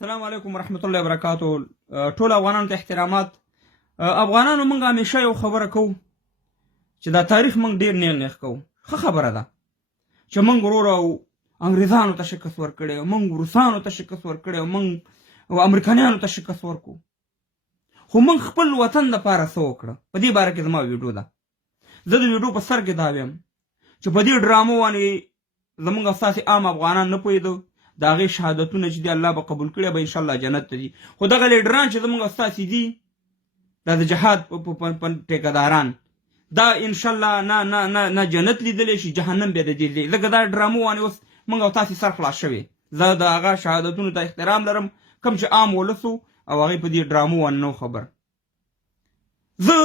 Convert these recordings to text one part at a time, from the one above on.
السلام علیکم ورحمت الله وبرکاتو. ټول افغانانو ته احترامات. افغانانو موږ همیشه یو خبره کوو چې دا تاریخ موږ ډیر نیغ کوو. ښه خبره ده چې موږ وروره انګریزانو ته شکست ورکړی، موږ روسانو ته شکست ورکړی، موږ امریکایانو ته شکست ورکړو، خو موږ خپل وطن دپاره څه وکړه. په دې باره کې زما ویډیو ده. زه د ویډیو په سر کې دا ویم چې په دې ډرامو باندې زموږ او ستاسې عام افغانان نه پوهېدو، د هغې شهادتونه چې دي الله به قبول کړي، به انشاءالله جنت ته ځي. خو دغه لیډران چې زموږ او ستاسې دي، دا د جهاد په ټیکهداران، دا انشاءالله نه جنت لیدلی شي، جهنم بیا د دې ځای. ځکه دا ډرامو باندې اوس موږ او تاسې سر خلاص شوی. زه د هغه شهادتونو ته احترام لرم کوم چې عام ولس او هغې په دې ډرامو باندې نه خبر. زه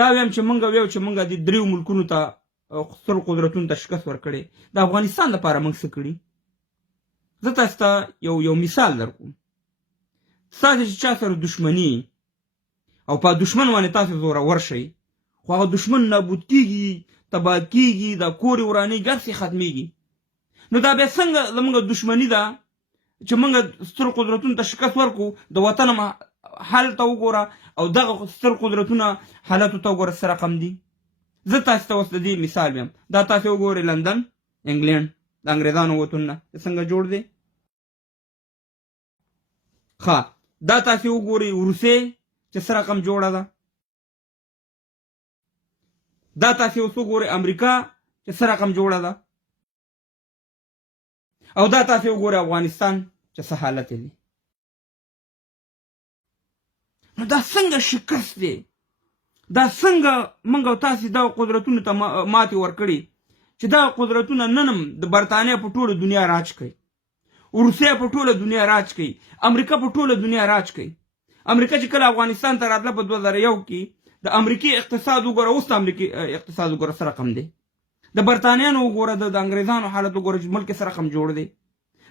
دا ویم چې موږ ویو چې موږ د دریو ملکونو ته سترو قدرتونو ته شکست ورکړی. د افغانستان لپاره موږ څه کړي؟ زه تاسو ته یو مثال درکوم. ستاسې چې چا سره دښمني او په دښمن باندې تاسو زورور شئ، خو هغه دښمن نابود کېږي، تباه کېږي، دا کور یې ورانېږي، هر څه ختمېږي. نو دا بیا څنګه زموږ دښمني ده چې موږ سترو قدرتونو ته شکست ورکړو؟ د وطن حال ته وګوره او دغه ستر قدرتونه حالاتو ته وګوره څه رقم دي. زه تاسو ته اوس د دې مثال ویم. دا تاسې وګورئ لندن، انګلینډ، د انګریزانو وطنونه څنګه جوړ دی. ښه، دا تاسې وګورئ روسیې چې څه رقم جوړه ده. دا تاسې اوس وګورئ امریکا چې څه رقم جوړه ده. او دا تاسې وګورئ افغانستان چې څه حالت دی. نو دا څنګه شکست دی؟ دا څنګه موږ او تاسې دا قدرتونو ته ماتې ورکړي چې دا قدرتونه نن هم د برطانیه په ټوله دنیا راج کوي، روسیه په ټوله دنیا راج کوي، امریکا په ټوله دنیا راج کوي. امریکا چې کله افغانستان ته راتله په 2001 کې، د امریکې اقتصاد وګوره، اوس د امریکې اقتصاد وګوره څه رقم دی. د برطانیانو وګوره، د انګریزانو حالت وګوره چې ملک څه رقم جوړ دی.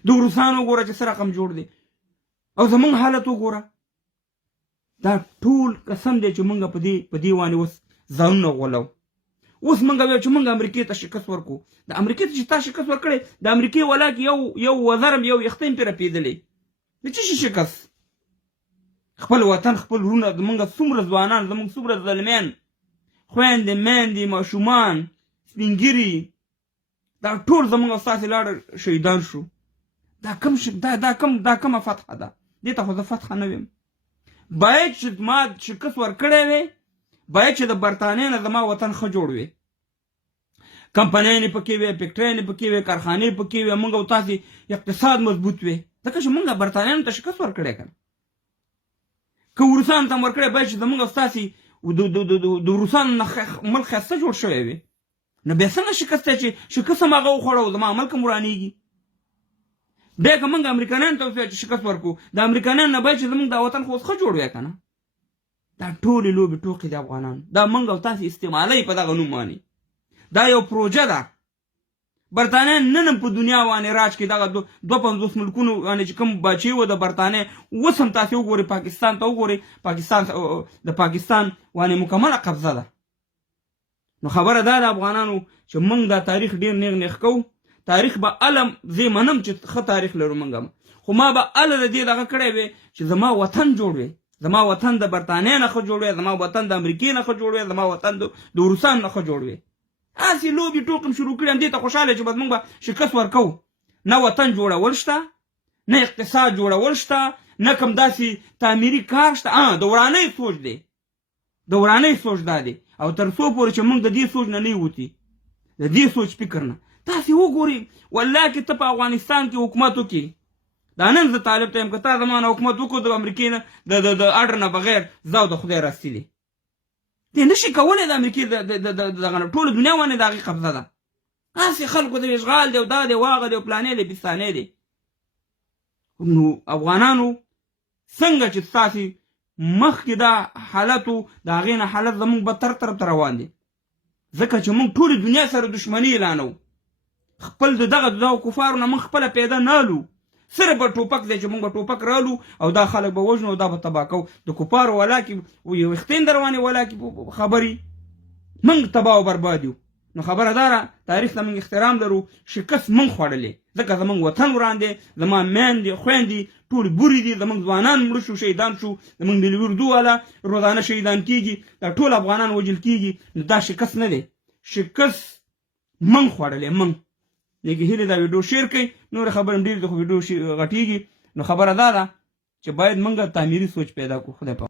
د روسانو وګوره چې څه رقم جوړ دی. او زمونږ حالت وګوره. دا ټول قسم دی چې موږ په دې باندې اوس ځانونه غولو. اوس موږ ویو چې موږ امریکې ته شکست ورکړو. د امریکې ته چې تا شکست ورکړی، د امریکې ولاک یو وزرم یو یختیم پرې رپېدلی. د څه شي شکست؟ خپل وطن، خپل وروڼه، زموږ څومره ځوانان، زموږ څومره زلمیان، خویندې، میندې، ماشومان، سپین ږیري، دا ټول زموږ او ستاسې لاړه شهیدان شو. دا کومه فتحه ده؟ دې ته خو زه فتحه نه ویم. باید چې ما شکست ورکړی وی، باید چې د برطانیې نه زما وطن ښه جوړ وي، کمپنیانې پکې وي، فیکټریانې پکې وي، کارخانې پکې وي، موږ او تاسې اقتصاد مضبوط وي. ځکه چې موږ برطانیانو ته شکست ورکړی که نه. که روسانو ته هم ورکړی، باید چې زموږ او ستاسې د روسانو نه ملک ښایسته جوړ شوی وي. نو بیا څنګه شکست دی چې شکست هم هغه وخوړه او زما ملک هم ورانېږي؟ بیا که موږ امریکایانو ته چې شکست ورکړو، د امریکایانو نه باید چې زموږ دا وطن خو اوس ښه جوړ وی که نه. دا ټولې لوبې ټوکې د افغانانو، دا موږ او تاسې استعمالوي په دغه نوم باندې. دا یو پروژه ده. برطانیه نن هم په دنیا باندې راج کوي. دغه 52 ملکونو باندې چې کوم بچي وو د برطانیې، اوس هم تاسې وګورئ پاکستان ته وګورئ، د پاکستان باندې مکمله قبضه ده. نو خبره دا ده افغانانو چې موږ دا تاریخ ډېر نیغ کوو. تاریخ به علم زه منم چې ښه تاریخ لرو موږ هم، خو ما به اله د دې دغه کړی وی چې زما وطن جوړ وي، زما وطن د برطانیې نه ښه جوړ وي، زما وطن د امریکې نه ښه جوړ وي، زما وطن د روسانو نه ښه جوړ وي. هسې لوبې ټوکې شروع کړي هم دې ته خوشحاله چې بس موږ به شکست ورکوو. نه وطن جوړول شته، نه اقتصاد جوړول شته، نه کوم داسې تعمیري کار شته. د ورانۍ سوچ دی، د ورانۍ سوچ دا دی. او تر څو پورې چې موږ د دې سوچ نه نه ووتي، د دې سوچ فکر نه، تاسې وګورئ والله که ته په افغانستان کې حکومت وکړي، دا نن زه طالب ته یم، که تا زما نه حکومت وکړو د امریکې نه د اډر نه بغیر، زه او د خدای راستي دی. دی نشي کولی د امریکې دغه نه، ټوله دنیا باندې د هغې قبضه ده. هسې خلکو د اشغال دی او دا دی واغه دی او پلانې دی پستانې دی. نو افغانانو څنګه چې ستاسې مخکې دا حالت و، د هغې نه حالت زموږ بدتر طرف ته روان دی. ځکه چې موږ ټولې دنیا سره دښمني اعلانوو. خپل دغه کفارو نه موږ خپله پیدا نه الو. صرف به ټوپک دی چې موږ به ټوپک رالو او دا خلک به وژنو او دا به تباه کوو. د کفارو ولاکې یو وختین در باندې ولاکې خبرې، موږ تباه او برباد یو. نو خبره دا ده، تاریخ ته موږ احترام لرو. شکست موږ خوړلی، ځکه زمونږ وطن وران دی، زما میندې خویندې ټولې بورې دي، زمونږ ځوانان مړه شو، شهیدان شو، زمونږ ملي اردو والا روزانه شهیدان کېږي، دا ټول افغانان وژل کېږي. نو دا شکست نه دی، شکست من خوړلی من. لیکن هیله دا ویډیو شیر کړئ. نور خبرې هم ډېرې دي خو ویډیو غټېږي. نو خبره دا ده چې باید موږ تعمیري سوچ پیدا کړو. خدای پاک